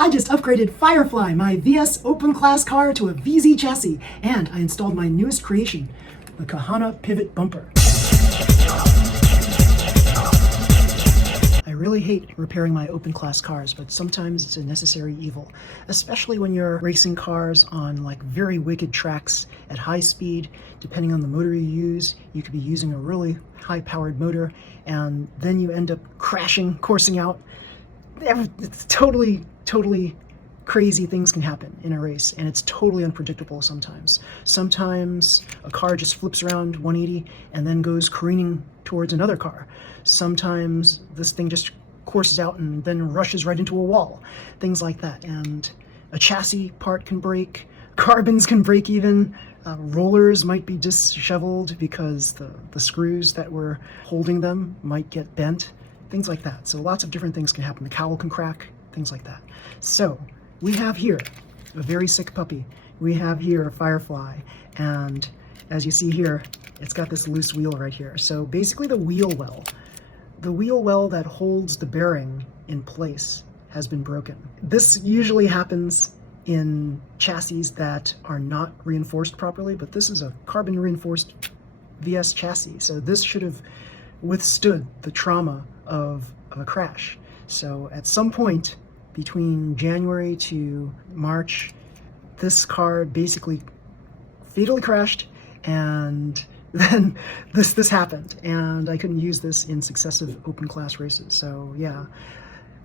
I just upgraded Firefly, my VS open class car, to a VZ chassis, and I installed my newest creation, the Katana Pivot Bumper. I really hate repairing my open class cars, but sometimes it's a necessary evil, especially when you're racing cars on like very wicked tracks at high speed. Depending on the motor you use, you could be using a really high powered motor, and then you end up crashing, coursing out. It's totally crazy things can happen in a race, and it's totally unpredictable sometimes. Sometimes a car just flips around 180 and then goes careening towards another car. Sometimes this thing just courses out and then rushes right into a wall. Things like that. And a chassis part can break, carbons can break even, rollers might be disheveled because the screws that were holding them might get bent. Things like that. So lots of different things can happen. The cowl can crack, things like that. So we have here a very sick puppy. We have here a Firefly, and as you see here, it's got this loose wheel right here. So basically the wheel well that holds the bearing in place has been broken. This usually happens in chassis that are not reinforced properly, but this is a carbon reinforced VS chassis. So this should have withstood the trauma of a crash. So at some point between January to March, this car basically fatally crashed, and then this happened, and I couldn't use this in successive open class races. So yeah,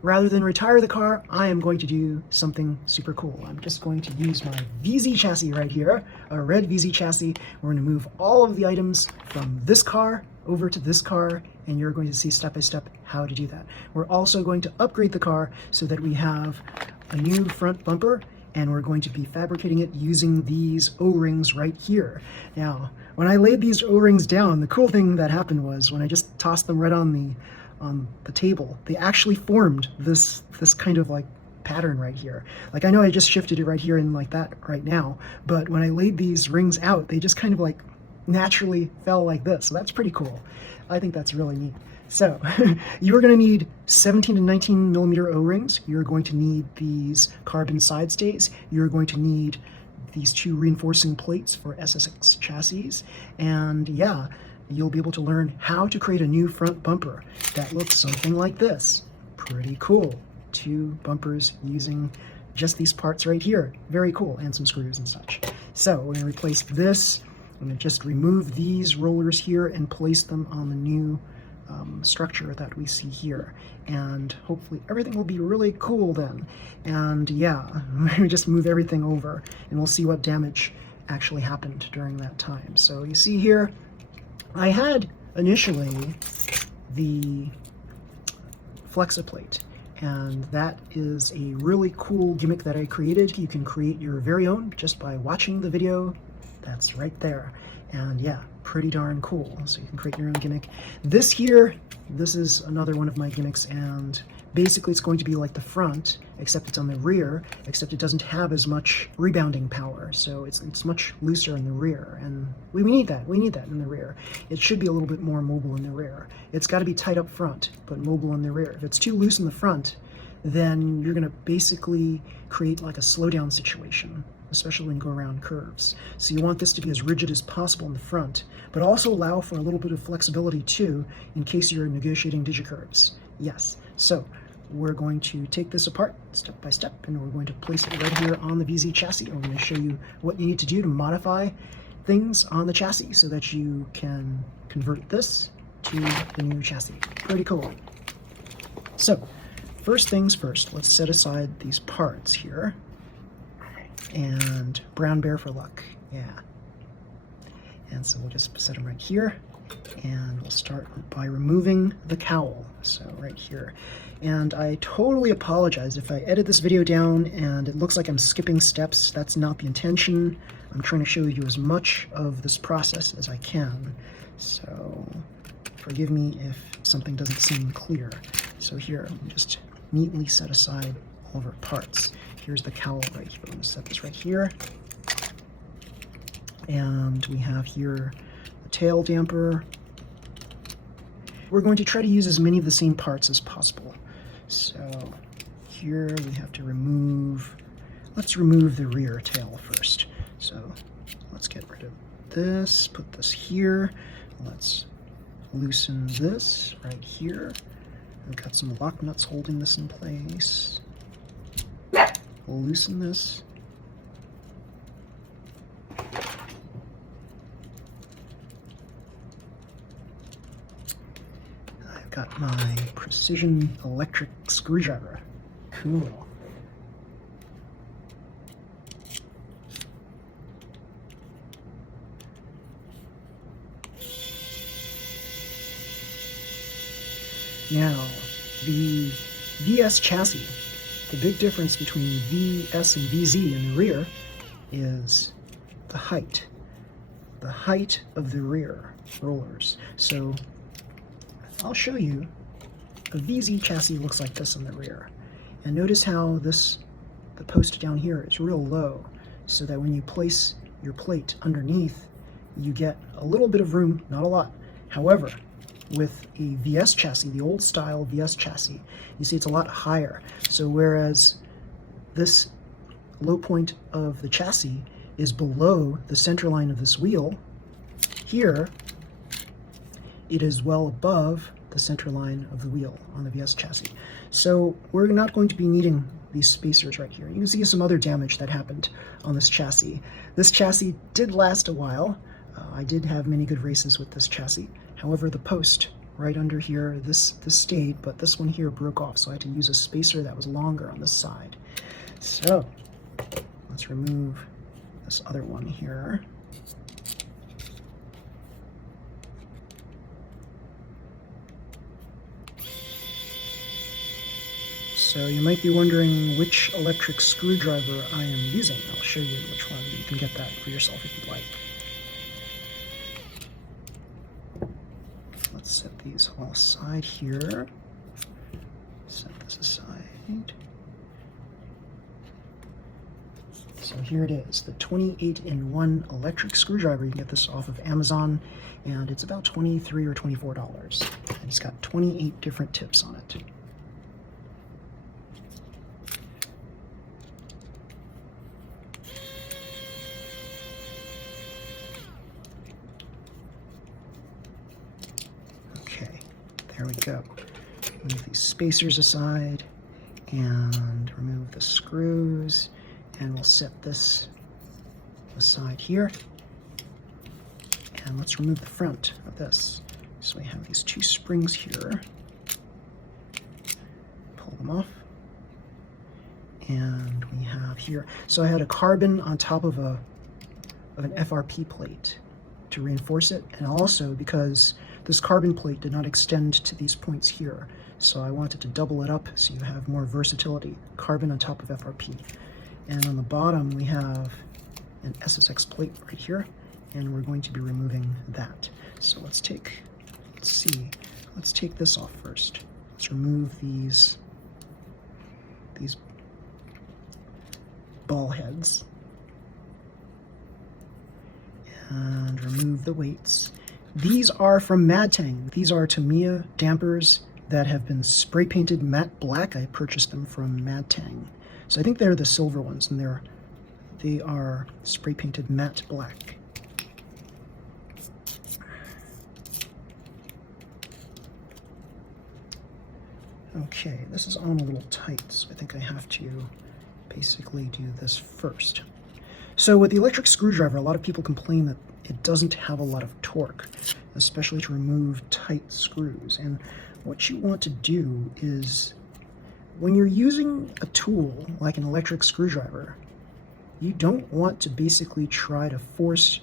rather than retire the car, I am going to do something super cool. I'm just going to use my VZ chassis right here, a red VZ chassis. We're going to move all of the items from this car over to this car, and you're going to see step by step how to do that. We're also going to upgrade the car so that we have a new front bumper, and we're going to be fabricating it using these O-rings right here. Now, when I laid these O-rings down, the cool thing that happened was when I just tossed them right on the table, they actually formed this kind of like pattern right here. Like, I know I just shifted it right here and like that right now, but when I laid these rings out, they just kind of like naturally fell like this. So that's pretty cool. I think that's really neat. So you're going to need 17 to 19 millimeter O-rings. You're going to need these carbon side stays. You're going to need these two reinforcing plates for SSX chassis. And yeah, you'll be able to learn how to create a new front bumper that looks something like this. Pretty cool. Two bumpers using just these parts right here. Very cool. And some screws and such. So we're going to replace this. I'm going to just remove these rollers here and place them on the new structure that we see here, and hopefully everything will be really cool then. And yeah, we just move everything over and we'll see what damage actually happened during that time. So you see here, I had initially the Flexiplate, and that is a really cool gimmick that I created. You can create your very own just by watching the video that's right there. And yeah, pretty darn cool. So you can create your own gimmick. This here, this is another one of my gimmicks, and basically it's going to be like the front, except it's on the rear, except it doesn't have as much rebounding power. So it's much looser in the rear, and we need that. We need that in the rear. It should be a little bit more mobile in the rear. It's got to be tight up front, but mobile in the rear. If it's too loose in the front, then you're going to basically create like a slowdown situation, especially when you go around curves. So you want this to be as rigid as possible in the front, but also allow for a little bit of flexibility too, in case you're negotiating digicurves. Yes, so we're going to take this apart step by step, and we're going to place it right here on the VZ chassis. I'm going to show you what you need to do to modify things on the chassis so that you can convert this to the new chassis. Pretty cool. So first things first, let's set aside these parts here. And brown bear for luck, yeah. And so we'll just set them right here, and we'll start by removing the cowl, so right here. And I totally apologize if I edit this video down and it looks like I'm skipping steps. That's not the intention. I'm trying to show you as much of this process as I can. So forgive me if something doesn't seem clear. So here, let me just neatly set aside all of our parts. Here's the cowl right here. I'm going to set this right here. And we have here a tail damper. We're going to try to use as many of the same parts as possible. So here we have to remove, let's remove the rear tail first. So let's get rid of this, put this here. Let's loosen this right here. We've got some lock nuts holding this in place. We'll loosen this. I've got my precision electric screwdriver. Cool. Now, the VS chassis, the big difference between VS and VZ in the rear is the height of the rear rollers. So I'll show you a VZ chassis looks like this in the rear. And notice how the post down here is real low, so that when you place your plate underneath, you get a little bit of room, not a lot. However, with a VS chassis, the old style VS chassis, you see it's a lot higher. So whereas this low point of the chassis is below the center line of this wheel, here it is well above the center line of the wheel on the VS chassis. So we're not going to be needing these spacers right here. You can see some other damage that happened on this chassis. This chassis did last a while. I did have many good races with this chassis. However, the post right under here, this stayed, but this one here broke off, so I had to use a spacer that was longer on this side. So let's remove this other one here. So you might be wondering which electric screwdriver I am using. I'll show you which one. You can get that for yourself if you'd like. Let's set these all aside here. Set this aside. So here it is, the 28-in-1 electric screwdriver. You can get this off of Amazon, and it's about $23 or $24. And it's got 28 different tips on it. There we go. Move these spacers aside and remove the screws, and we'll set this aside here. And let's remove the front of this. So we have these two springs here. Pull them off. And we have here, so I had a carbon on top of an FRP plate to reinforce it, and also because this carbon plate did not extend to these points here, so I wanted to double it up so you have more versatility. Carbon on top of FRP. And on the bottom we have an SSX plate right here, and we're going to be removing that. So let's take this off first. Let's remove these ball heads and remove the weights. These are from Madtang. These are Tamiya dampers that have been spray painted matte black. I purchased them from Madtang. So I think they're the silver ones, and they are spray painted matte black. Okay, this is on a little tight, so I think I have to basically do this first. So with the electric screwdriver, a lot of people complain that it doesn't have a lot of torque, especially to remove tight screws. And what you want to do is, when you're using a tool like an electric screwdriver, you don't want to basically try to force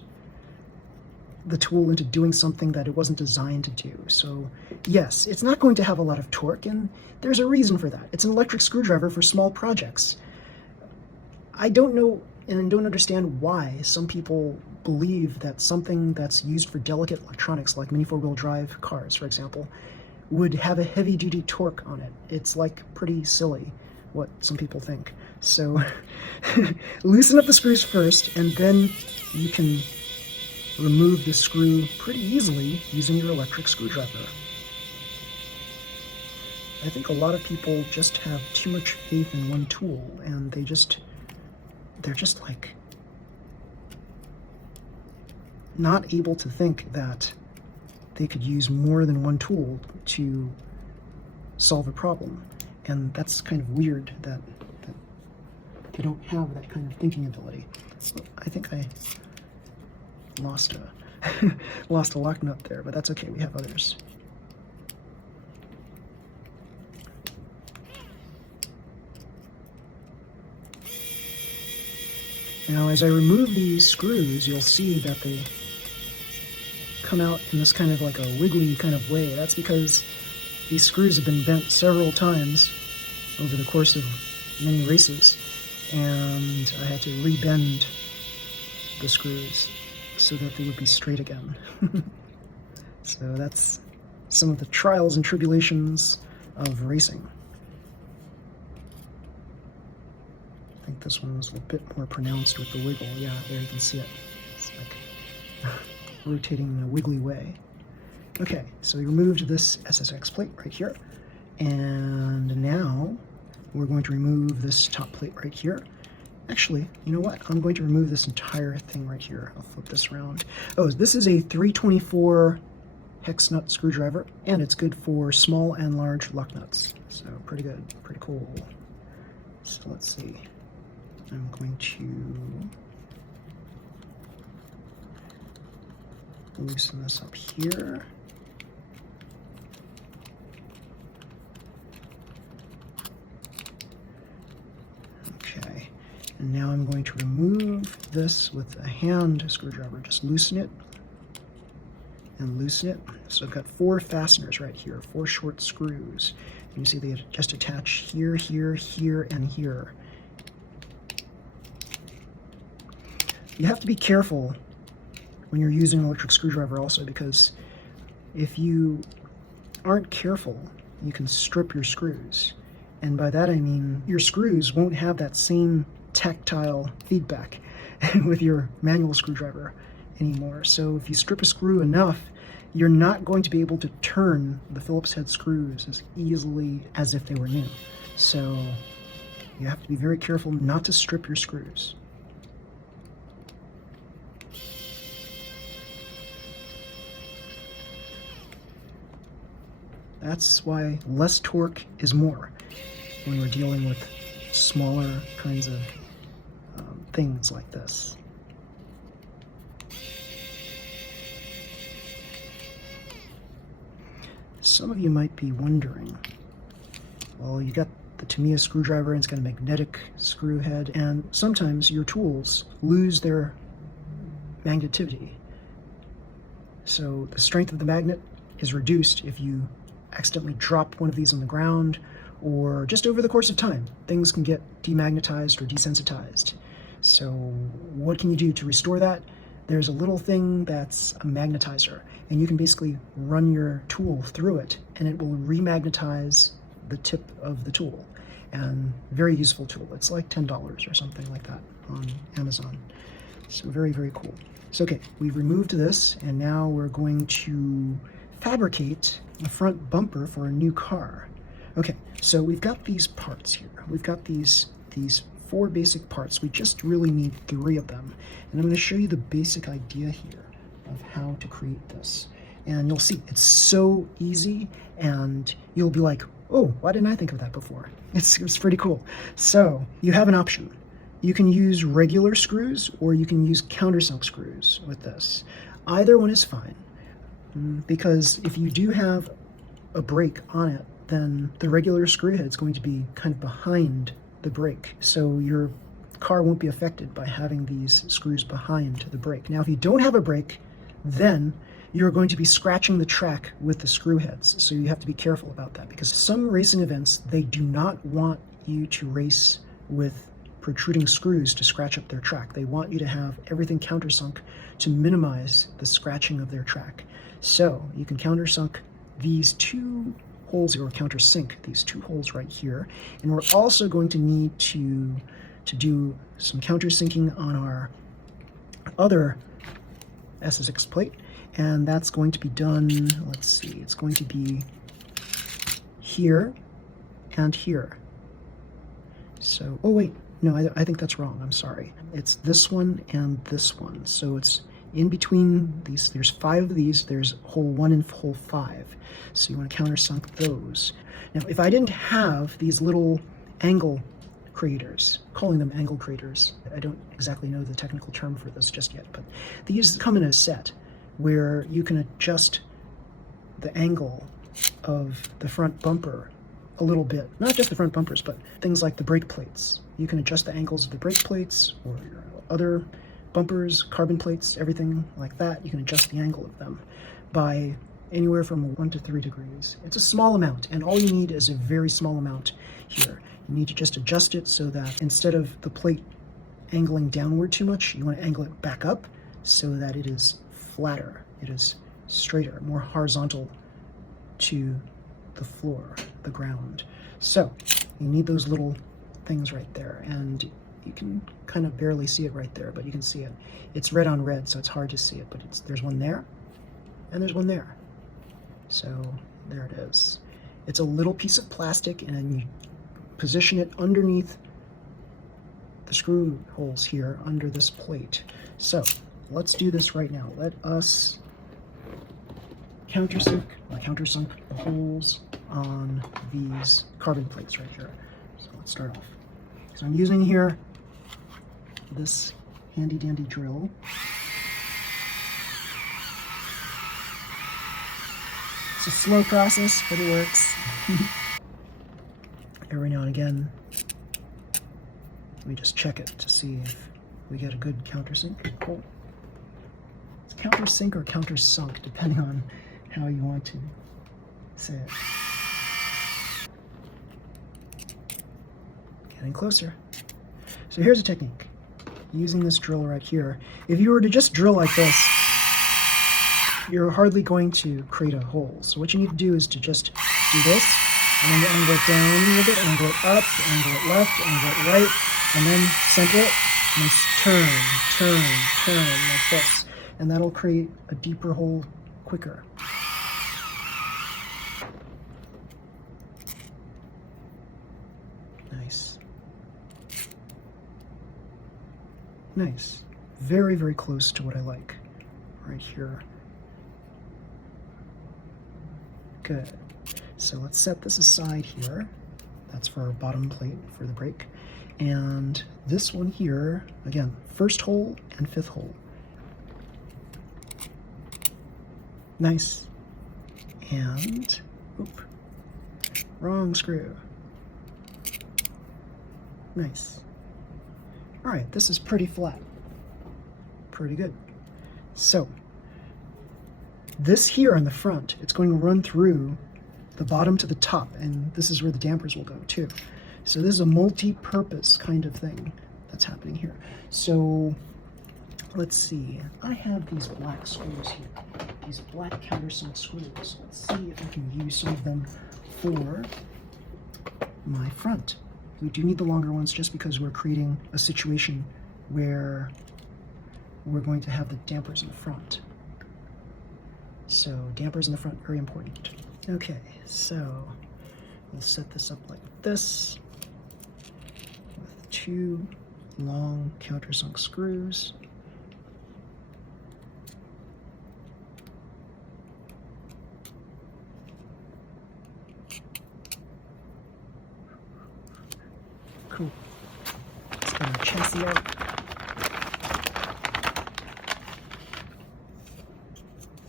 the tool into doing something that it wasn't designed to do. So yes, it's not going to have a lot of torque, and there's a reason for that. It's an electric screwdriver for small projects. I don't know and don't understand why some people believe that something that's used for delicate electronics, like mini four-wheel drive cars, for example, would have a heavy-duty torque on it. It's like pretty silly what some people think. So loosen up the screws first, and then you can remove the screw pretty easily using your electric screwdriver. I think a lot of people just have too much faith in one tool, and they're just like not able to think that they could use more than one tool to solve a problem. And that's kind of weird that they don't have that kind of thinking ability. So I think I lost a lock nut there, but that's okay, we have others. Now, as I remove these screws, you'll see that they come out in this kind of like a wiggly kind of way. That's because these screws have been bent several times over the course of many races, and I had to rebend the screws so that they would be straight again. So that's some of the trials and tribulations of racing. I think this one was a bit more pronounced with the wiggle. Yeah, there you can see it. It's like rotating in a wiggly way. Okay, so we removed this SSX plate right here, and now we're going to remove this top plate right here. Actually, you know what? I'm going to remove this entire thing right here. I'll flip this around. Oh, this is a 324 hex nut screwdriver, and it's good for small and large luck nuts. So pretty good, pretty cool. So let's see. I'm going to loosen this up here. Okay, and now I'm going to remove this with a hand screwdriver. Just loosen it and loosen it. So I've got 4 fasteners right here, 4 short screws. And you see they just attach here, here, here, and here. You have to be careful when you're using an electric screwdriver also, because if you aren't careful, you can strip your screws. And by that I mean your screws won't have that same tactile feedback with your manual screwdriver anymore. So if you strip a screw enough, you're not going to be able to turn the Phillips head screws as easily as if they were new. So you have to be very careful not to strip your screws. That's why less torque is more when we're dealing with smaller kinds of things like this. Some of you might be wondering, well, you got the Tamiya screwdriver and it's got a magnetic screw head, and sometimes your tools lose their magnetivity. So the strength of the magnet is reduced if you accidentally drop one of these on the ground, or just over the course of time, things can get demagnetized or desensitized. So what can you do to restore that? There's a little thing that's a magnetizer, and you can basically run your tool through it, and it will remagnetize the tip of the tool. And very useful tool. It's like $10 or something like that on Amazon. So very, very cool. So okay, we've removed this, and now we're going to fabricate a front bumper for a new car. Okay, so we've got these parts here. We've got these 4 basic parts. We just really need 3 of them. And I'm going to show you the basic idea here of how to create this. And you'll see it's so easy, and you'll be like, oh, why didn't I think of that before? It's pretty cool. So you have an option. You can use regular screws, or you can use countersunk screws with this. Either one is fine, because if you do have a brake on it, then the regular screw head is going to be kind of behind the brake. So your car won't be affected by having these screws behind the brake. Now, if you don't have a brake, then you're going to be scratching the track with the screw heads. So you have to be careful about that, because some racing events, they do not want you to race with protruding screws to scratch up their track. They want you to have everything countersunk to minimize the scratching of their track. So you can countersunk these 2 holes, or countersink these 2 holes right here. And we're also going to need to do some countersinking on our other SSX plate, and that's going to be done, let's see, it's going to be here and here. So, oh wait, no, I think that's wrong. I'm sorry. It's this one and this one. So it's in between these. There's 5 of these. There's hole 1 and hole 5. So you want to countersunk those. Now, if I didn't have these little angle creators, calling them angle creators, I don't exactly know the technical term for this just yet, but these come in a set where you can adjust the angle of the front bumper a little bit. Not just the front bumpers, but things like the brake plates. You can adjust the angles of the brake plates or your other bumpers, carbon plates, everything like that. You can adjust the angle of them by anywhere from 1 to 3 degrees. It's a small amount, and all you need is a very small amount here. You need to just adjust it so that instead of the plate angling downward too much, you want to angle it back up so that it is flatter, it is straighter, more horizontal to the floor, the ground. So you need those little things right there, and you can kind of barely see it right there, but you can see it. It's red on red, so it's hard to see it, but there's one there, and there's one there. So there it is. It's a little piece of plastic, and you position it underneath the screw holes here under this plate. So let's do this right now. Let us countersunk the holes on these carbon plates right here. So let's start off. So I'm using here this handy dandy drill. It's a slow process, but it works. Every now and again, we just check it to see if we get a good countersink. Cool. It's countersink or countersunk, depending on how you want to say it. Getting closer. So here's a technique. Using this drill right here. If you were to just drill like this, you're hardly going to create a hole. So what you need to do is to just do this, and then you angle it down a little bit, angle it up, angle it left, angle it right, and then center it, and then turn like this. And that'll create a deeper hole quicker. Nice. Nice. Very, very close to what I like. Right here. Good. So let's set this aside here. That's for our bottom plate for the brake. And this one here, again, first hole and 5th hole. Nice. And, oop, wrong screw. Nice. All right, this is pretty flat. Pretty good. So, this here on the front, it's going to run through the bottom to the top, and this is where the dampers will go too. So this is a multi-purpose kind of thing that's happening here. So let's see, I have these black screws here, these black countersunk screws. Let's see if I can use some of them for my front. We do need the longer ones just because we're creating a situation where we're going to have the dampers in the front. So dampers in the front, very important. Okay, so we'll set this up like this with 2 long countersunk screws. Cool. Let's get our chassis out.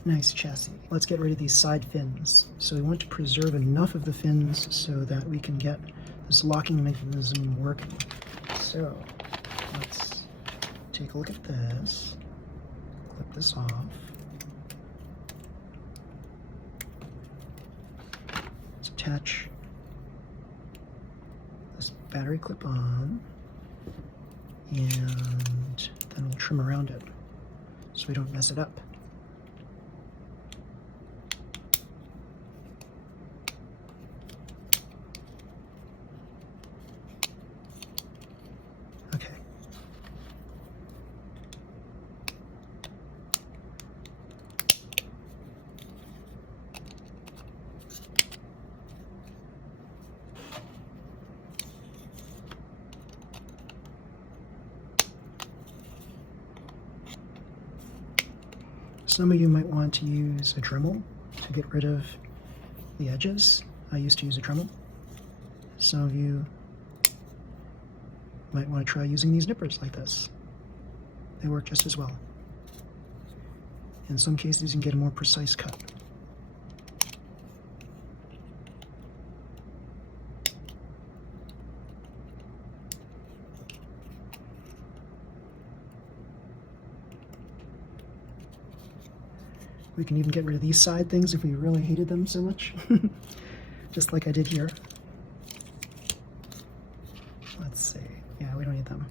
Nice chassis. Let's get rid of these side fins. So we want to preserve enough of the fins so that we can get this locking mechanism working. So let's take a look at this. Clip this off. Let's attach this battery clip on, and then we'll trim around it so we don't mess it up. Okay. Some of you might want to use a Dremel to get rid of the edges. I used to use a Dremel. Some of you might want to try using these nippers like this. They work just as well. In some cases, you can get a more precise cut. We can even get rid of these side things if we really hated them so much, just like I did here. Let's see. Yeah, we don't need them.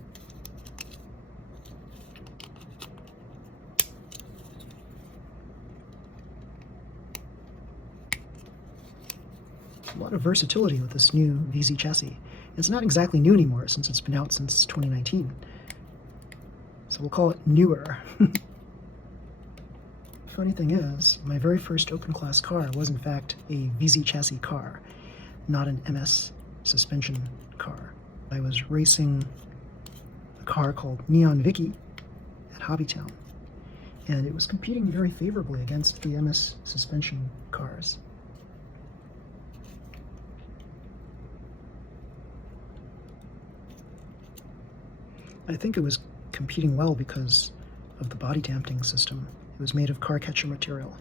A lot of versatility with this new VZ chassis. It's not exactly new anymore since it's been out since 2019. So we'll call it newer. Funny thing is, my very first open class car was in fact a VZ chassis car, not an MS suspension car. I was racing a car called Neon Vicky at Hobbytown, and it was competing very favorably against the MS suspension cars. I think it was competing well because of the body damping system. It was made of car catcher material.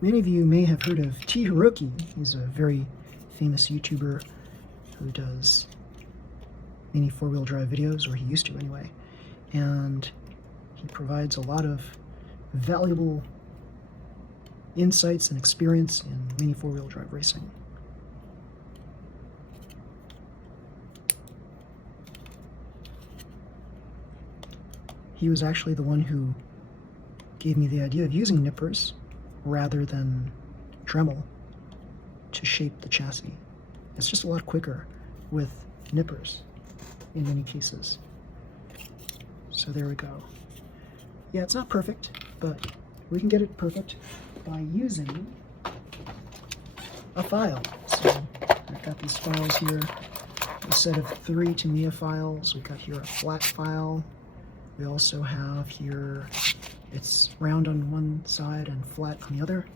Many of you may have heard of T. Hiroki. He's a very famous YouTuber who does mini four-wheel drive videos, or he used to anyway. And he provides a lot of valuable insights and experience in mini four-wheel drive racing. He was actually the one who gave me the idea of using nippers rather than Dremel to shape the chassis. It's just a lot quicker with nippers in many cases. So there we go. Yeah, it's not perfect, but we can get it perfect by using a file. So I've got these files here, a set of 3 Tamiya files. We've got here a flat file. We also have here, it's round on one side and flat on the other.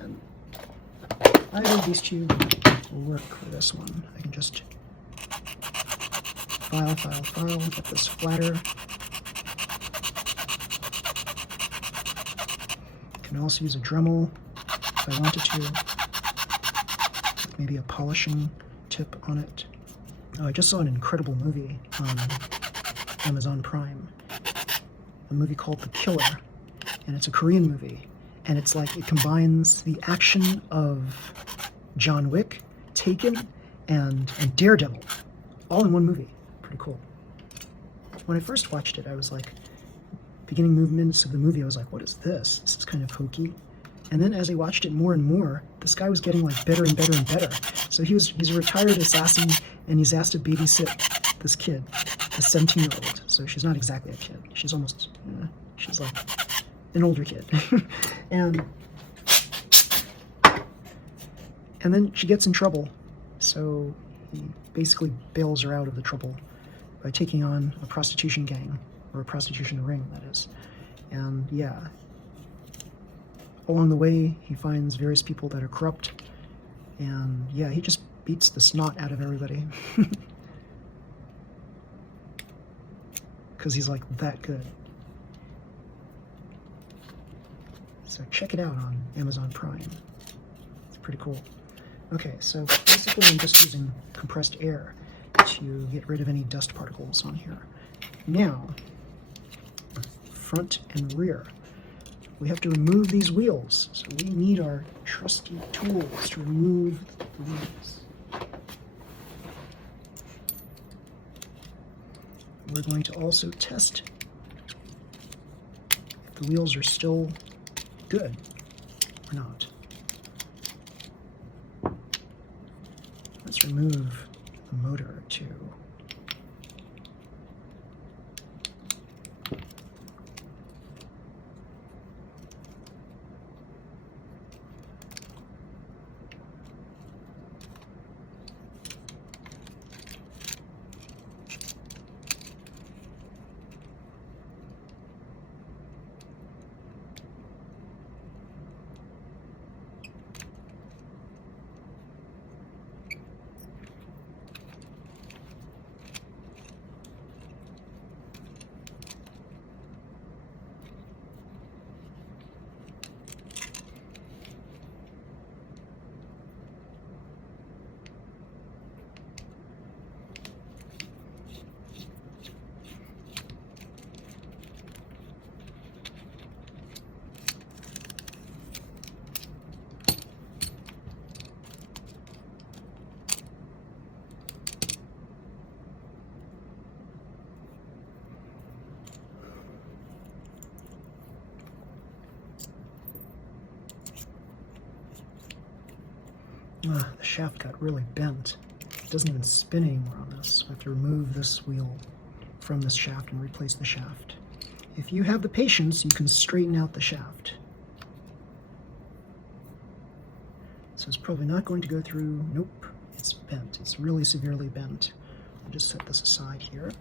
And either of these two will work for this one. I can just file, get this flatter. I can also use a Dremel if I wanted to, with maybe a polishing tip on it. Oh, I just saw an incredible movie on Amazon Prime, a movie called The Killer, and it's a Korean movie, and it's like it combines the action of John Wick, Taken, and Daredevil, all in one movie. Pretty cool. When I first watched it, I was like, beginning movements of the movie, I was like, what is this? This is kind of hokey. And then as I watched it more and more, this guy was getting like better and better and better. So he's a retired assassin, and he's asked to babysit this kid, a 17-year-old. So she's not exactly a kid. She's almost, she's like an older kid. and then she gets in trouble. So he basically bails her out of the trouble by taking on a prostitution gang, or a prostitution ring, that is. And yeah, along the way, he finds various people that are corrupt, and yeah, he just beats the snot out of everybody. Because he's like that good. So check it out on Amazon Prime. It's pretty cool. Okay, so basically I'm just using compressed air to get rid of any dust particles on here. Now, front and rear. We have to remove these wheels, so we need our trusty tools to remove the wheels. We're going to also test if the wheels are still good or not. Let's remove the motor too. The shaft got really bent. It doesn't even spin anymore on this. So I have to remove this wheel from this shaft and replace the shaft. If you have the patience, you can straighten out the shaft. So it's probably not going to go through. Nope, it's bent. It's really severely bent. I'll just set this aside here.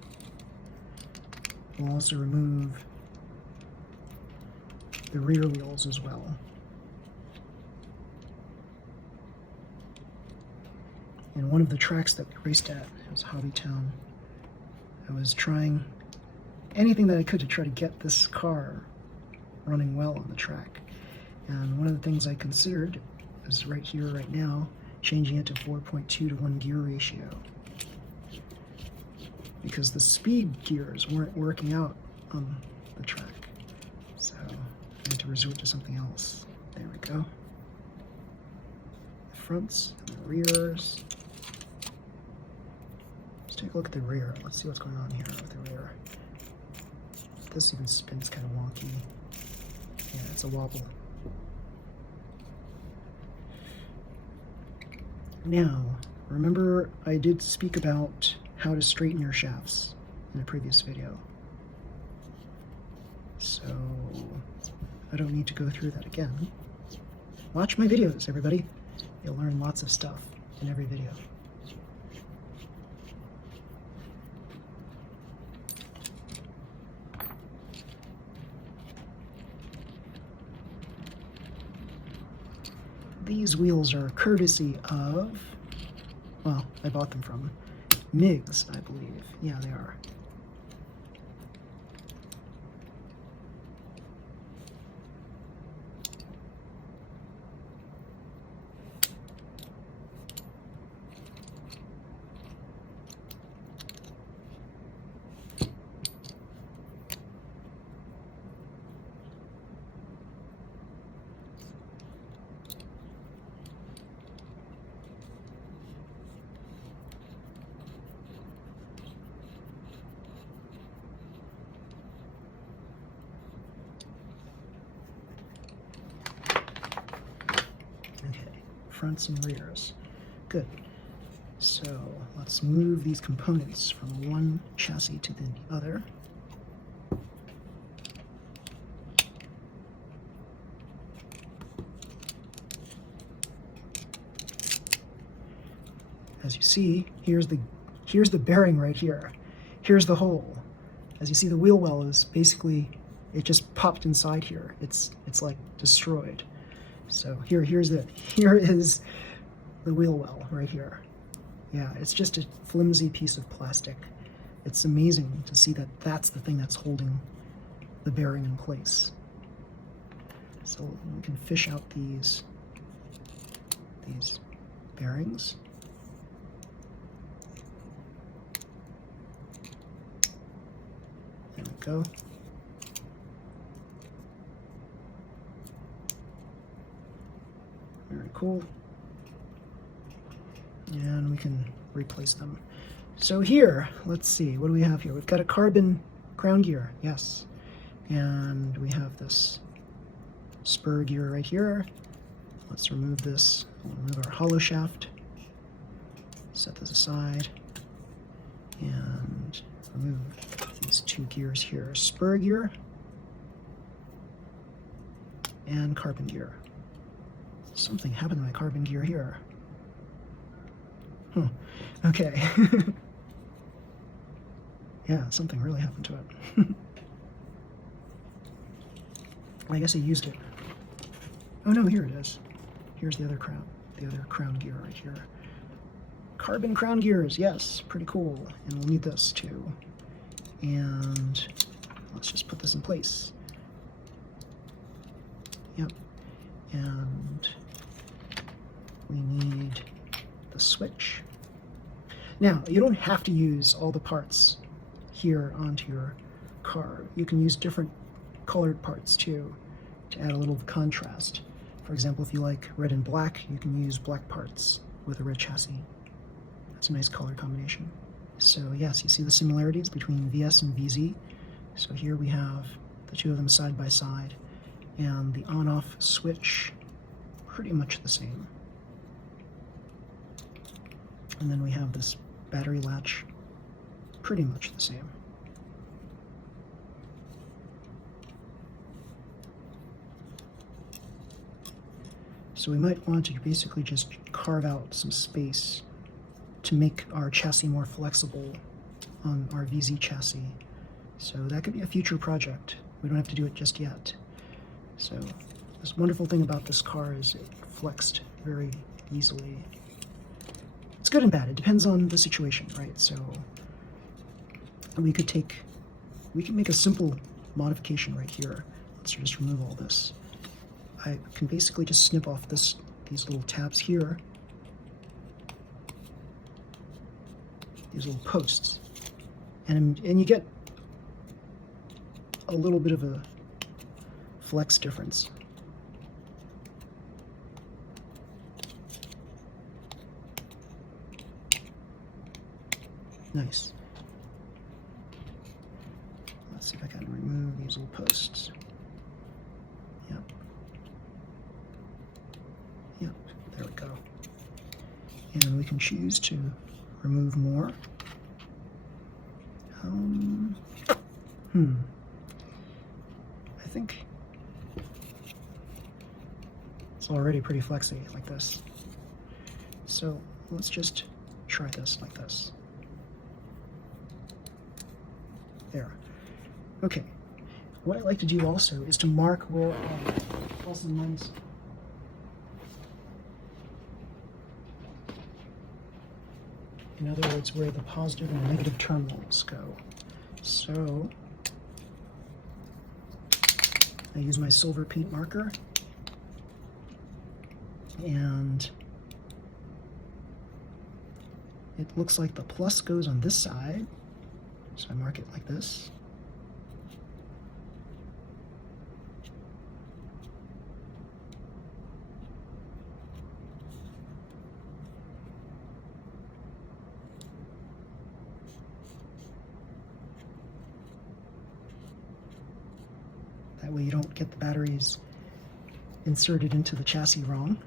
We'll also remove the rear wheels as well. In one of the tracks that we raced at, it was Hobbytown, I was trying anything that I could to try to get this car running well on the track. And one of the things I considered is right here, right now, changing it to 4.2 to 1 gear ratio. Because the speed gears weren't working out on the track. So I had to resort to something else. There we go. The fronts and the rears. Let's take a look at the rear. Let's see what's going on here with the rear. This even spins kind of wonky. Yeah, it's a wobble. Now, remember I did speak about how to straighten your shafts in a previous video. So I don't need to go through that again. Watch my videos, everybody. You'll learn lots of stuff in every video. These wheels are courtesy of, well, I bought them from MIGs, I believe. Yeah, they are. Fronts and rears. Good. So let's move these components from one chassis to the other. As you see, here's the bearing right here. Here's the hole. As you see, the wheel well is basically, it just popped inside here. It's like destroyed. So here is the wheel well right here. Yeah, it's just a flimsy piece of plastic. It's amazing to see that that's the thing that's holding the bearing in place. So we can fish out these bearings. There we go. Very cool. And we can replace them. So here, let's see, what do we have here? We've got a carbon crown gear, yes. And we have this spur gear right here. Let's remove this. We'll remove our hollow shaft. Set this aside. And remove these two gears here. Spur gear and carbon gear. Something happened to my carbon gear here. Okay. Yeah, something really happened to it. I guess I used it. Oh no, here it is. Here's the other crown gear right here. Carbon crown gears, yes, pretty cool. And we'll need this too. And let's just put this in place. Yep. And we need the switch. Now, you don't have to use all the parts here onto your car. You can use different colored parts too to add a little contrast. For example, if you like red and black, you can use black parts with a red chassis. That's a nice color combination. So yes, you see the similarities between VS and VZ. So here we have the two of them side by side, and the on-off switch pretty much the same. And then we have this battery latch, pretty much the same. So we might want to basically just carve out some space to make our chassis more flexible on our VZ chassis. So that could be a future project. We don't have to do it just yet. So this wonderful thing about this car is it flexed very easily. It's good and bad. It depends on the situation, right? So we can make a simple modification right here. Let's just remove all this. I can basically just snip off these little tabs here, these little posts, and you get a little bit of a flex difference. Nice. Let's see if I can remove these little posts. Yep. Yep, there we go. And we can choose to remove more. I think it's already pretty flexy like this. So let's just try this like this. There. Okay. What I like to do also is to mark where plus and minus. In other words, where the positive and the negative terminals go. So I use my silver paint marker, and it looks like the plus goes on this side. So I mark it like this. That way you don't get the batteries inserted into the chassis wrong.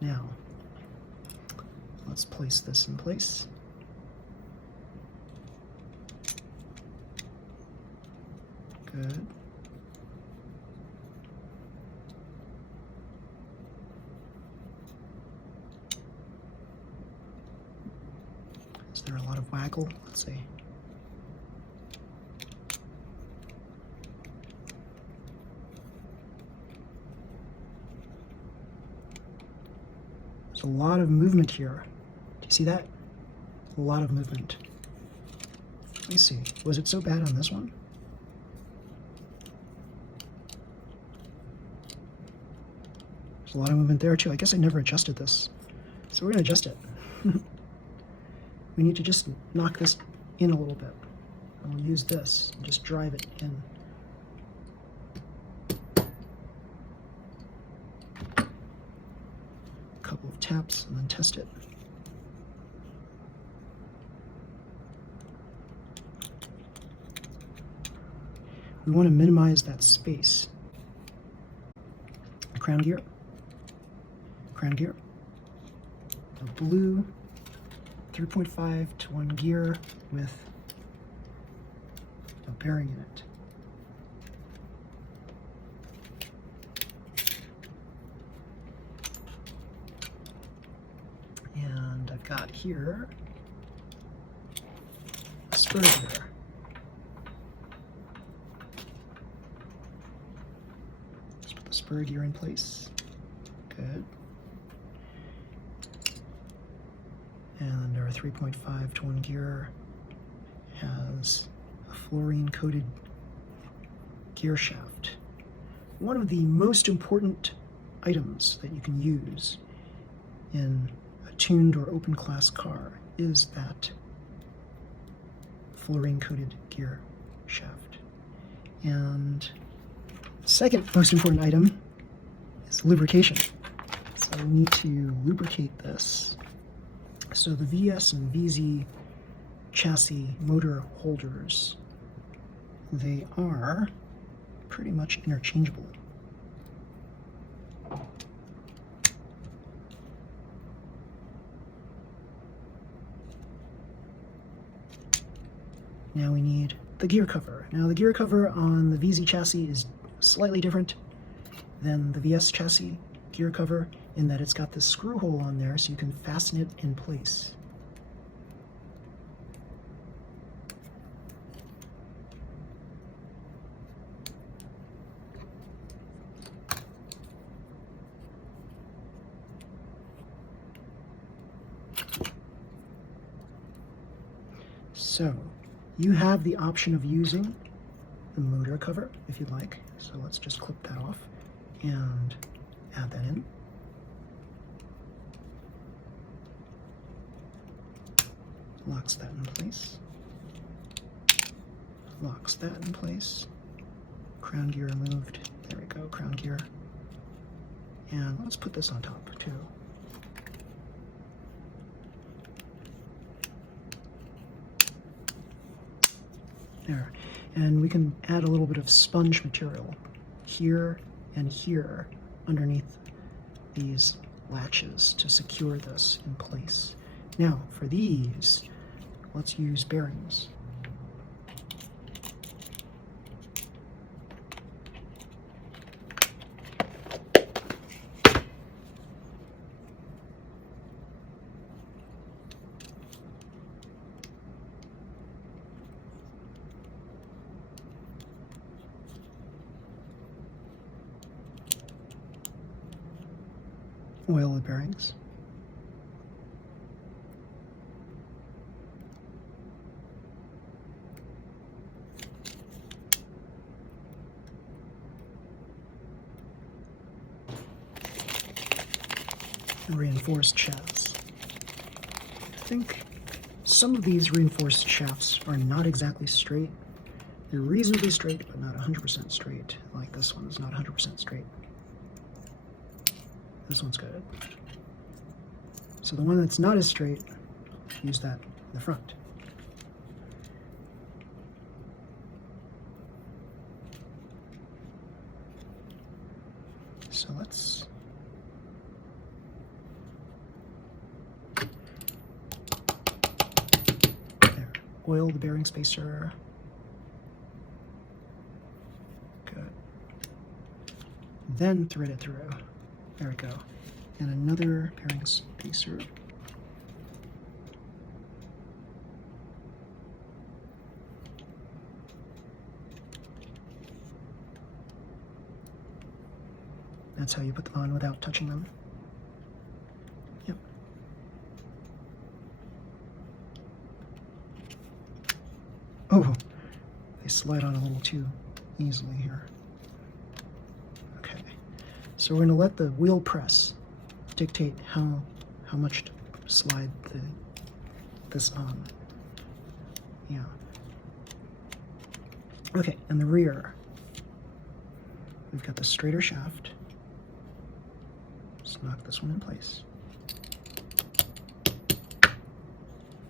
Now, let's place this in place. Good. Is there a lot of waggle? Let's see. There's a lot of movement here. Do you see that? A lot of movement. Let me see. Was it so bad on this one? There's a lot of movement there too. I guess I never adjusted this. So we're going to adjust it. We need to just knock this in a little bit. I'll use this and just drive it in. A couple of taps and then test it. We want to minimize that space. Crown gear. Crown gear. A blue 3.5 to 1 gear with a bearing in it. And I've got here a spur gear. Let's put the spur gear in place. Good. And our 3.5 to 1 gear has a fluorine-coated gear shaft. One of the most important items that you can use in a tuned or open class car is that fluorine-coated gear shaft. And the second most important item is lubrication. So we need to lubricate this. So the VS and VZ chassis motor holders, they are pretty much interchangeable. Now we need the gear cover. Now the gear cover on the VZ chassis is slightly different than the VS chassis gear cover in that it's got this screw hole on there so you can fasten it in place. So you have the option of using the motor cover if you'd like. So let's just clip that off and add that in. Locks that in place. Locks that in place. Crown gear removed. There we go, crown gear. And let's put this on top too. There. And we can add a little bit of sponge material here and here underneath these latches to secure this in place. Now, for these, let's use bearings. Oil the bearings. Reinforced shafts. I think some of these reinforced shafts are not exactly straight. They're reasonably straight, but not 100% straight. Like this one is not 100% straight. This one's good. So the one that's not as straight, use that in the front. So let's there. Oil the bearing spacer. Good. Then thread it through. There we go. And another bearing spacer. That's how you put them on without touching them. Yep. Oh, they slide on a little too easily here. Okay. So we're going to let the wheel press dictate how much to slide this on. Yeah. Okay, and the rear. We've got the straighter shaft. Let's knock this one in place.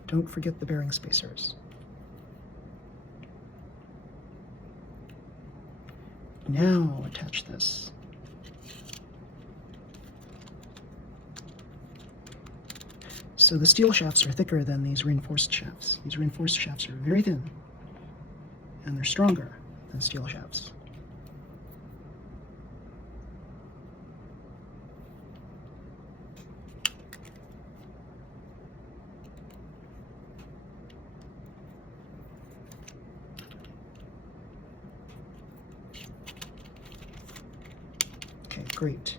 Don't forget the bearing spacers. Now attach this. So the steel shafts are thicker than these reinforced shafts. These reinforced shafts are very thin, and they're stronger than steel shafts. Okay, great.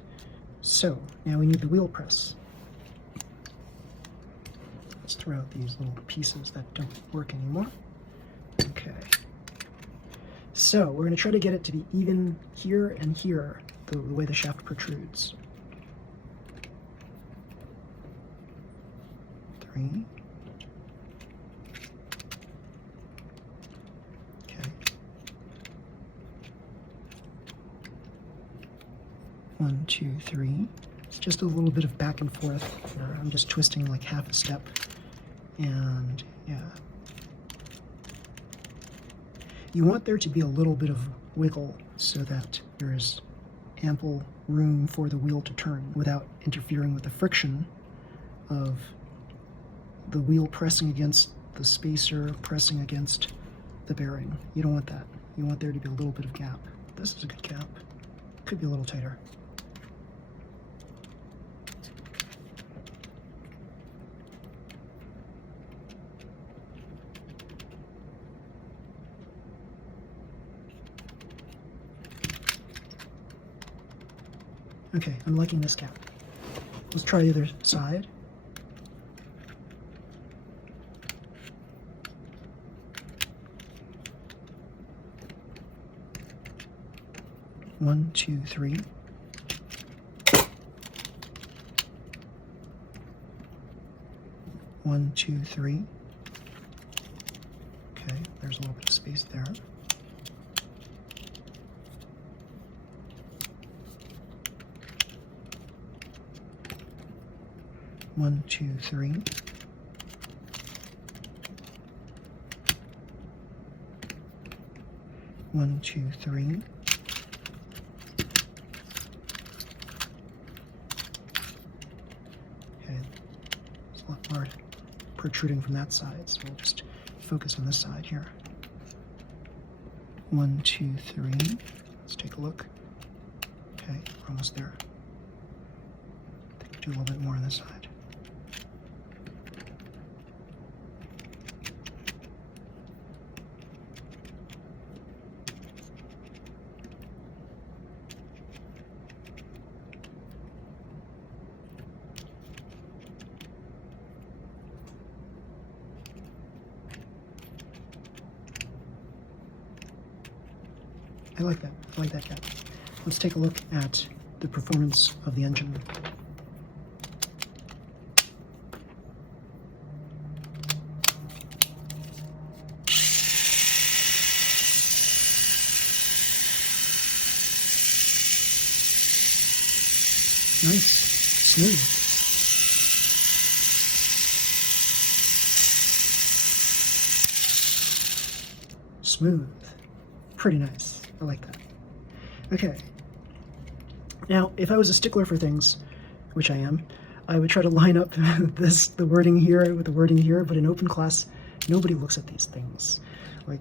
So now we need the wheel press. Let's throw out these little pieces that don't work anymore. Okay. So we're going to try to get it to be even here and here, the way the shaft protrudes. 3. Okay. 1, 2, 3. It's just a little bit of back and forth where I'm just twisting like half a step. And yeah. You want there to be a little bit of wiggle so that there's ample room for the wheel to turn without interfering with the friction of the wheel pressing against the spacer, pressing against the bearing. You don't want that. You want there to be a little bit of gap. This is a good gap. Could be a little tighter. Okay, I'm liking this gap. Let's try the other side. One, two, three. One, two, three. Okay, there's a little bit of space there. One, two, three. One, two, three. Okay, there's a lot more protruding from that side, so we'll just focus on this side here. One, two, three. Let's take a look. Okay, we're almost there. I think we'll do a little bit more on this side. I like that. I like that gap. Let's take a look at the performance of the engine. Nice. Smooth. Smooth. Pretty nice. I like that. Okay. Now, if I was a stickler for things, which I am, I would try to line up the wording here with the wording here, but in open class, nobody looks at these things. Like,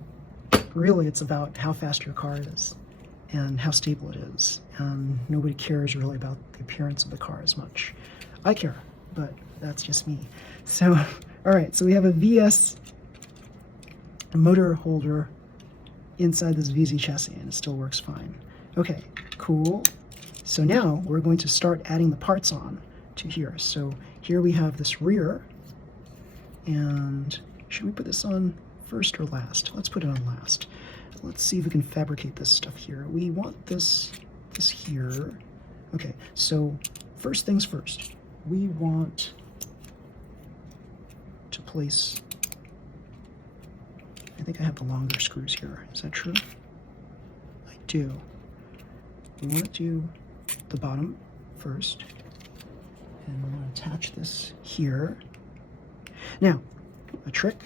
really, it's about how fast your car is and how stable it is. And nobody cares really about the appearance of the car as much. I care, but that's just me. So, all right, so we have a VS motor holder inside this VZ chassis, and it still works fine. Okay, cool. So now we're going to start adding the parts on to here. So here we have this rear, and should we put this on first or last? Let's put it on last. Let's see if we can fabricate this stuff here. We want this here. Okay, so first things first, we want to place, I think I have the longer screws here. Is that true? I do. We want to do the bottom first, and we're going to attach this here. Now, a trick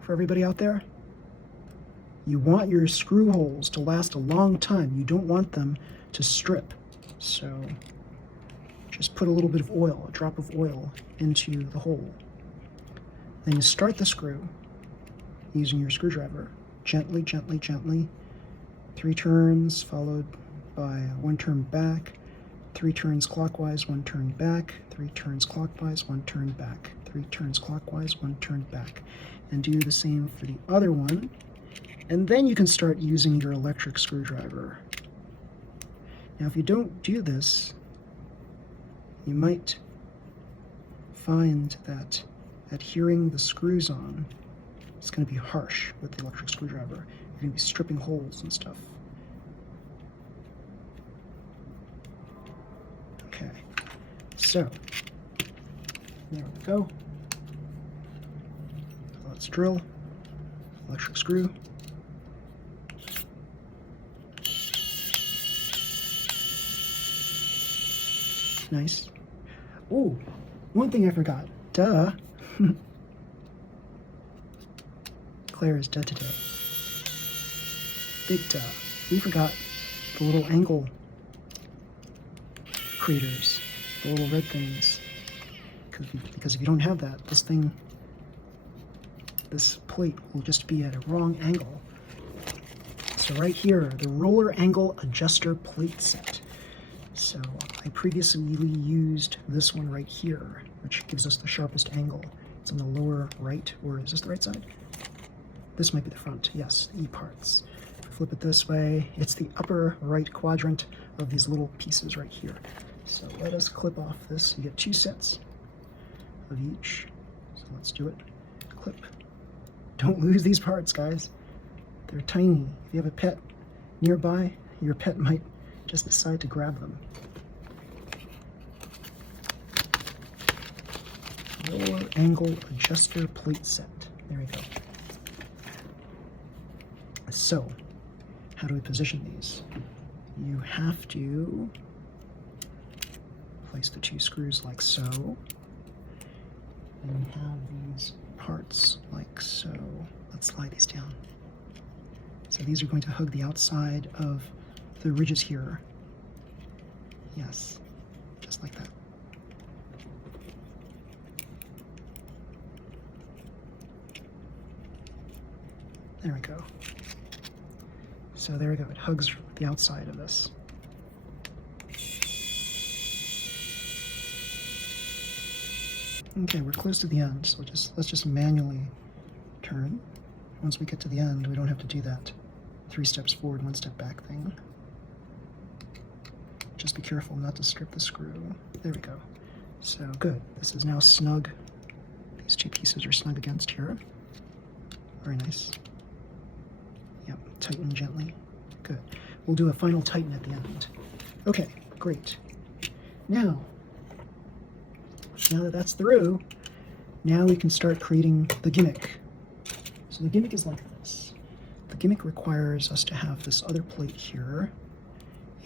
for everybody out there: you want your screw holes to last a long time. You don't want them to strip. So just put a little bit of oil, a drop of oil, into the hole. Then you start the screw using your screwdriver. Gently, gently, gently. 3 turns followed by 1 turn back. 3 turns clockwise, 1 turn back. 3 turns clockwise, 1 turn back. 3 turns clockwise, 1 turn back. And do the same for the other one. And then you can start using your electric screwdriver. Now, if you don't do this, you might find that adhering the screws on is going to be harsh with the electric screwdriver. You're going to be stripping holes and stuff. Okay, so there we go. Let's drill. Electric screw. Nice. Oh, one thing I forgot. Duh. Claire is dead today. Big duh. We forgot the little angle craters, the little red things. Because if you don't have that, this plate will just be at a wrong angle, So right here, the roller angle adjuster plate set. So I previously used this one right here, which gives us the sharpest angle. It's on the lower right, or is this the right side? This might be the front, yes, the E parts. Flip it this way, it's the upper right quadrant of these little pieces right here. So let us clip off this. You get 2 sets of each. So let's do it. Clip. Don't lose these parts, guys. They're tiny. If you have a pet nearby, your pet might just decide to grab them. Roller angle adjuster plate set. There we go. So, how do we position these? You have to place the 2 screws like so. And you have these parts like so. Let's slide these down. So these are going to hug the outside of the ridges here. Yes, just like that. There we go. So there we go, it hugs the outside of this. Okay, we're close to the end, so let's just manually turn. Once we get to the end, we don't have to do that 3 steps forward, 1 step back thing. Just be careful not to strip the screw. There we go. So good, this is now snug. These 2 pieces are snug against here. Very nice. Yep, tighten gently. Good. We'll do a final tighten at the end. Okay, great. Now that that's through, now we can start creating the gimmick. So the gimmick is like this. The gimmick requires us to have this other plate here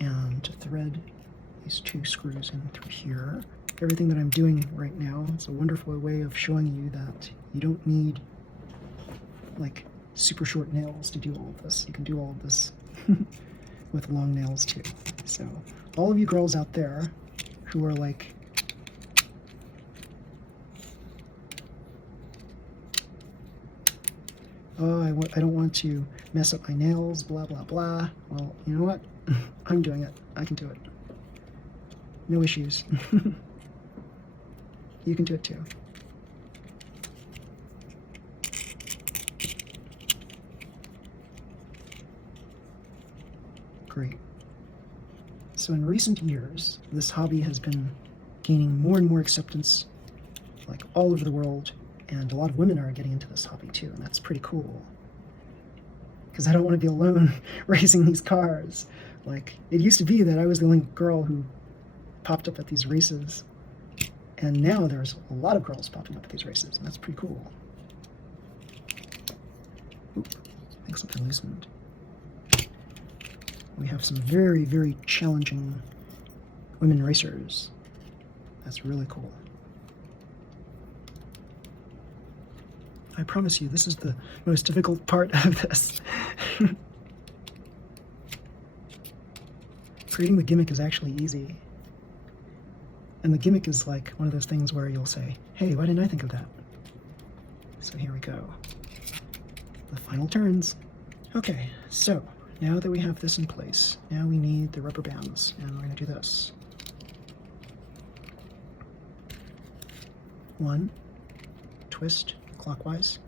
and to thread these 2 screws in through here. Everything that I'm doing right now is a wonderful way of showing you that you don't need like super short nails to do all of this. You can do all of this with long nails too. So all of you girls out there who are like, oh, I don't want to mess up my nails, blah, blah, blah. Well, you know what? I'm doing it. I can do it. No issues. You can do it too. Great. So in recent years, this hobby has been gaining more and more acceptance, like all over the world. And a lot of women are getting into this hobby too, and that's pretty cool. Because I don't want to be alone racing these cars. Like, it used to be that I was the only girl who popped up at these races. And now there's a lot of girls popping up at these races, and that's pretty cool. Oop, I think something loosened. We have some very, very challenging women racers. That's really cool. I promise you, this is the most difficult part of this. Creating the gimmick is actually easy. And the gimmick is like one of those things where you'll say, hey, why didn't I think of that? So here we go. The final turns. Okay, so now that we have this in place, now we need the rubber bands, and we're going to do this. 1, twist clockwise,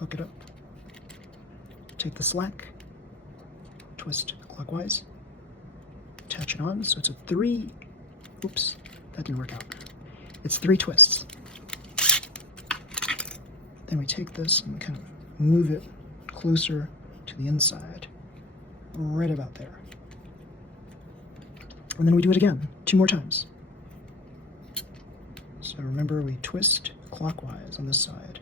hook it up, take the slack, twist clockwise, attach it on, so it's a 3, oops, that didn't work out. It's 3 twists. Then we take this and kind of move it closer to the inside, right about there. And then we do it again, 2 more times. So remember, we twist clockwise on this side.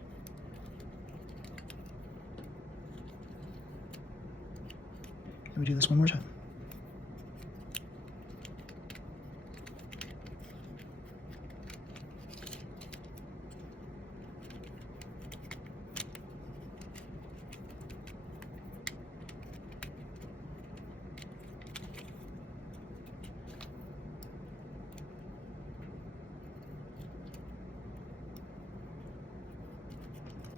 And we do this 1 more time.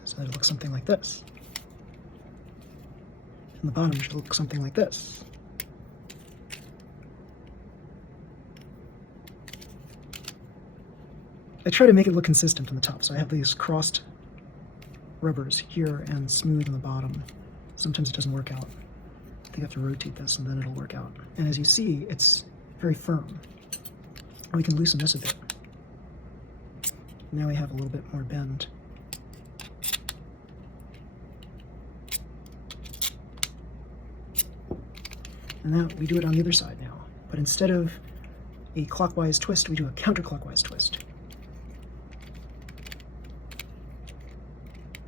So that it looks something like this. And And the bottom should look something like this. I try to make it look consistent on the top, so I have these crossed rubbers here and smooth on the bottom. Sometimes it doesn't work out. I think I have to rotate this and then it'll work out. And as you see, it's very firm. We can loosen this a bit. Now we have a little bit more bend. And now we do it on the other side now. But instead of a clockwise twist, we do a counterclockwise twist.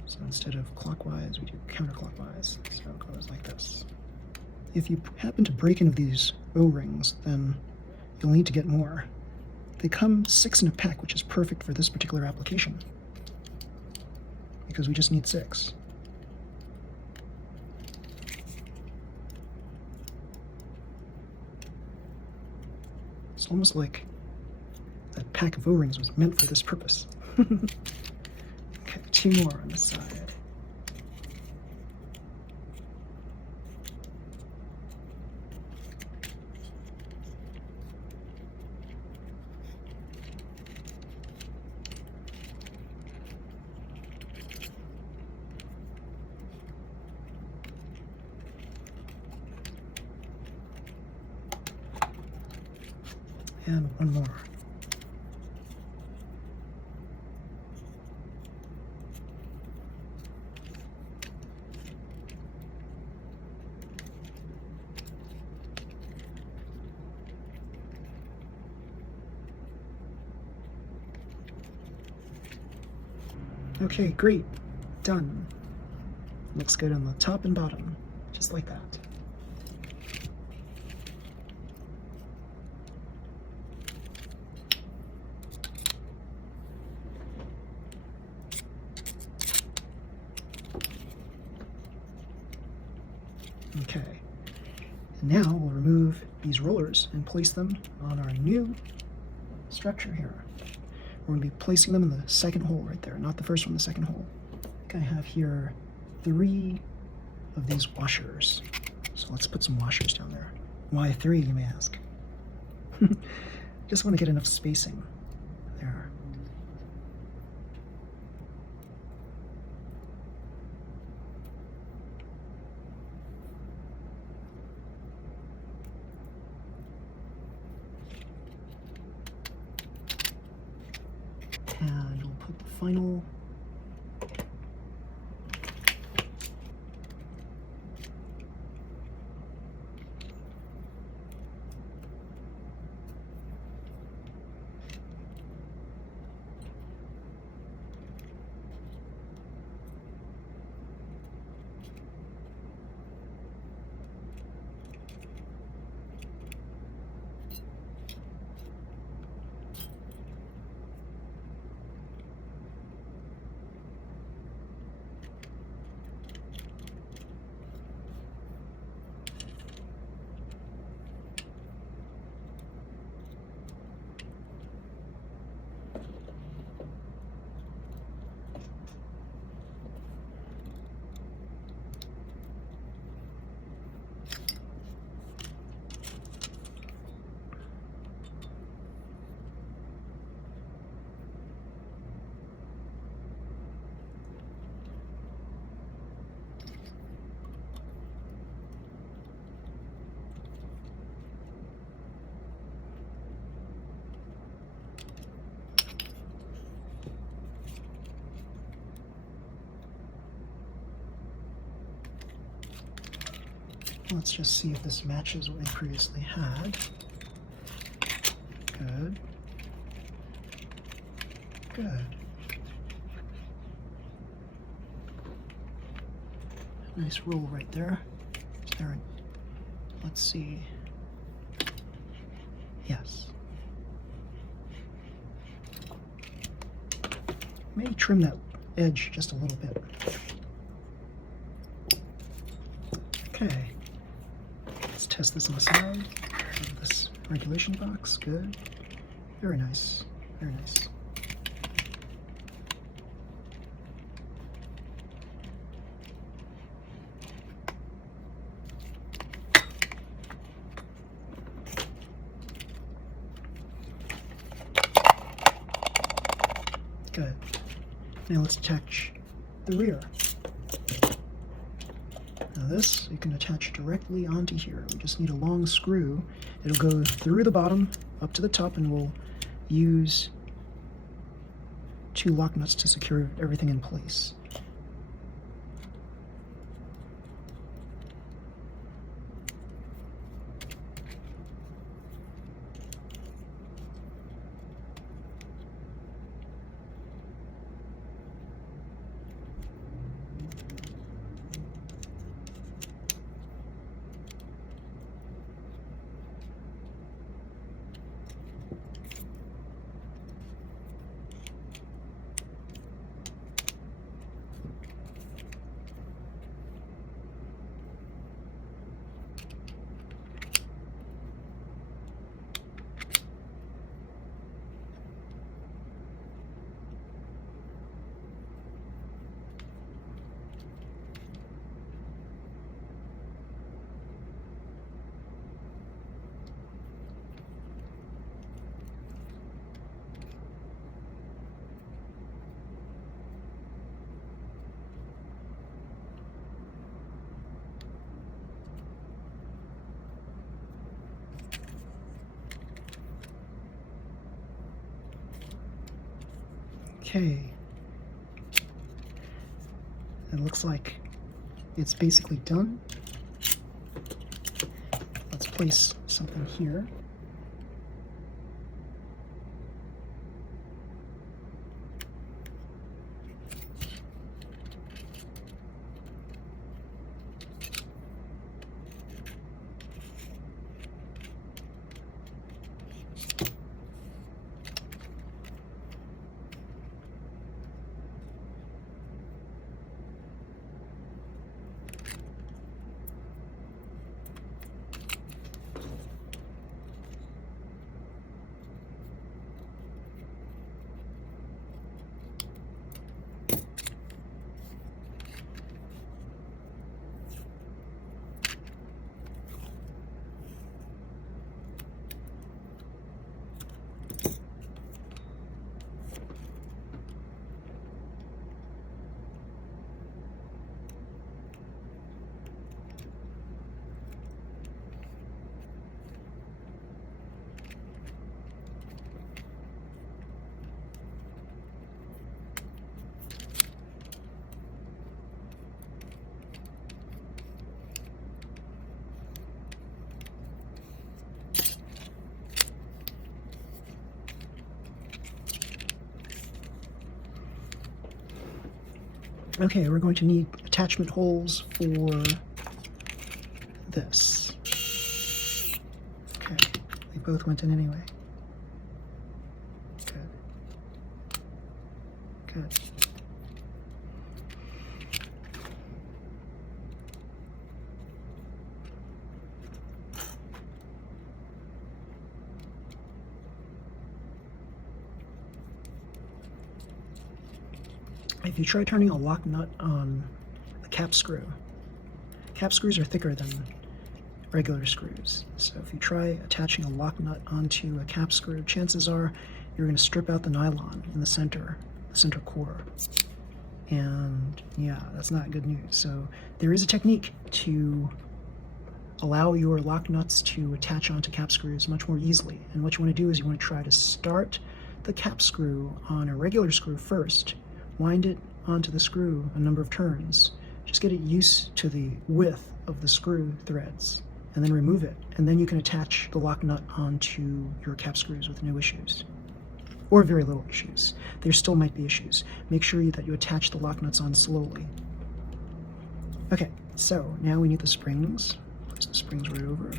So instead of clockwise, we do counterclockwise. So it goes like this. If you happen to break into these O-rings, then you'll need to get more. They come 6 in a pack, which is perfect for this particular application, because we just need 6. It's almost like that pack of O-rings was meant for this purpose. Okay, 2 more on this side. And 1 more. Okay, great. Done. Looks good on the top and bottom, just like that. Okay, and now we'll remove these rollers and place them on our new structure here. We're going to be placing them in the second hole right there, not the first one, the second hole. I think I have here 3 of these washers. So let's put some washers down there. Why 3, you may ask? Just want to get enough spacing there. And we'll put the final Let's just see if this matches what we previously had. Good. Good. Nice roll right there. Is there let's see. Yes. Maybe trim that edge just a little bit. Okay. Let's test this on the side of this regulation box. Good. Very nice. Very nice. Now let's attach the rear. Now this you can attach directly onto here. We just need a long screw. It'll go through the bottom up to the top, and we'll use 2 lock nuts to secure everything in place. Okay. It looks like it's basically done. Let's place something here. Okay, we're going to need attachment holes for this. Okay, they both went in anyway. Good. Good. If you try turning a lock nut on a cap screw, cap screws are thicker than regular screws. So if you try attaching a lock nut onto a cap screw, chances are you're going to strip out the nylon in the center core. And yeah, that's not good news. So there is a technique to allow your lock nuts to attach onto cap screws much more easily. And what you want to do is you want to try to start the cap screw on a regular screw first, wind it onto the screw a number of turns, just get it used to the width of the screw threads, and then remove it. And then you can attach the lock nut onto your cap screws with no issues, or very little issues. There still might be issues. Make sure that you attach the lock nuts on slowly. Okay, so now we need the springs. Place the springs right over.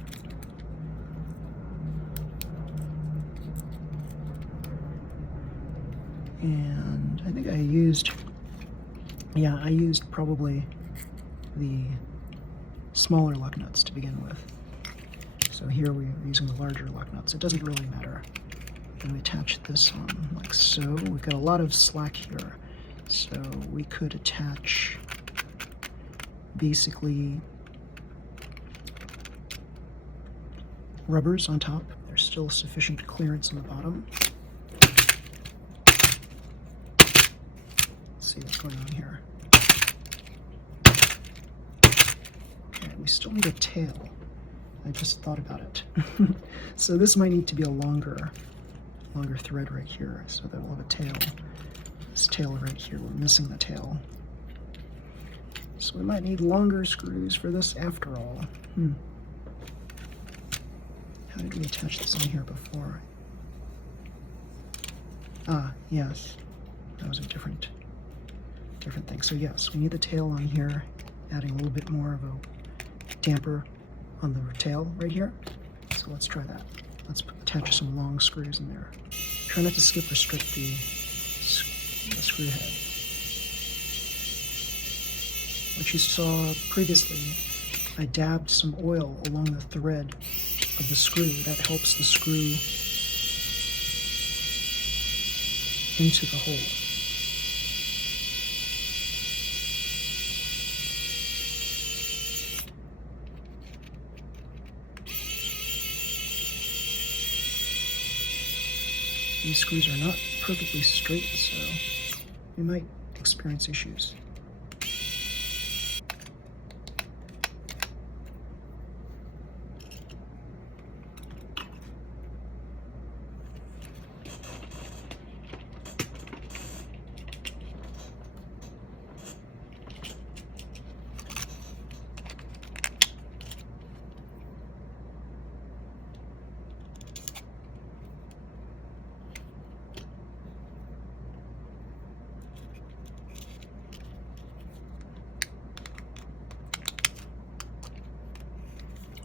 And I think I used probably the smaller lock nuts to begin with. So here we're using the larger lock nuts. It doesn't really matter. And we attach this on like so. We've got a lot of slack here. So we could attach basically rubbers on top. There's still sufficient clearance on the bottom. see what's going on here. Okay, we still need a tail. I just thought about it. So this might need to be a longer thread right here, so that we'll have a tail. This tail right here, we're missing the tail. So we might need longer screws for this after all. How did we attach this on here before? Ah, yes. That was a different thing. So yes, we need the tail on here, adding a little bit more of a damper on the tail right here. So let's try that. Let's attach some long screws in there. Try not to skip or strip the screw head. What you saw previously, I dabbed some oil along the thread of the screw. That helps the screw into the hole. These screws are not perfectly straight, so we might experience issues.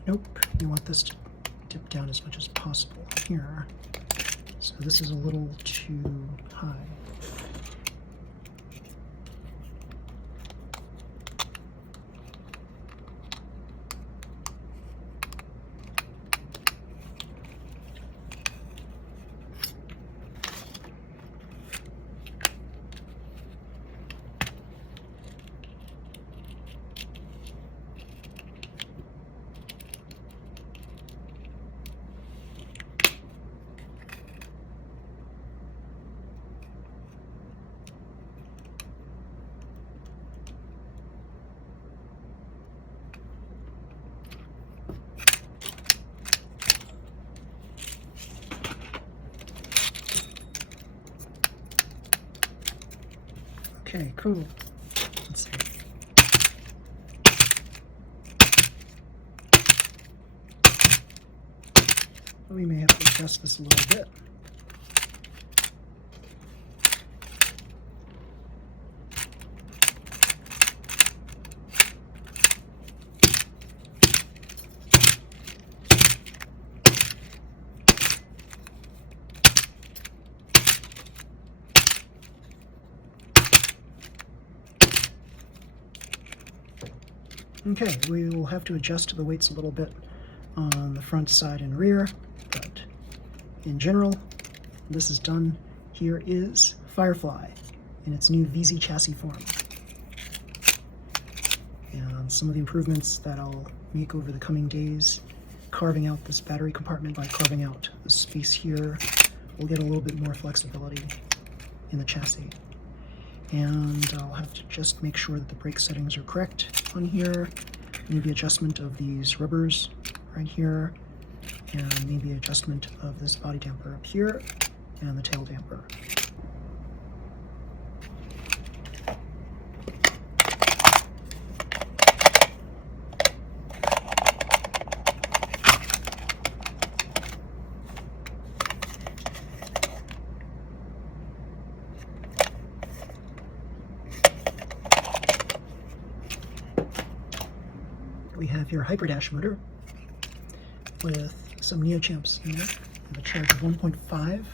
Nope, you want this to dip down as much as possible here. So this is a little too high. Okay, cool. Let's see. We may have to adjust this a little bit. Okay, we will have to adjust the weights a little bit on the front, side, and rear, but in general, this is done. Here is Firefly in its new VZ chassis form. And some of the improvements that I'll make over the coming days, carving out this battery compartment by carving out the space here, we'll get a little bit more flexibility in the chassis. And I'll have to just make sure that the brake settings are correct on here. Maybe adjustment of these rubbers right here, and maybe adjustment of this body damper up here and the tail damper. We have your Hyperdash motor with some Neochamps in there. We have a charge of 1.5.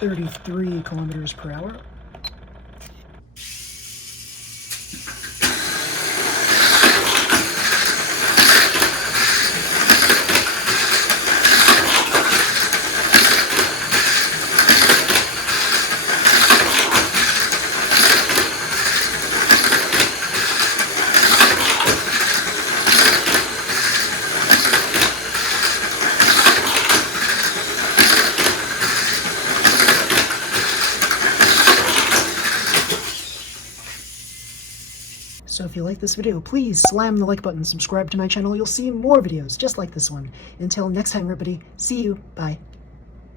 .33 kilometers per hour. So if you like this video, please slam the like button, subscribe to my channel. You'll see more videos just like this one. Until next time, everybody, see you. Bye.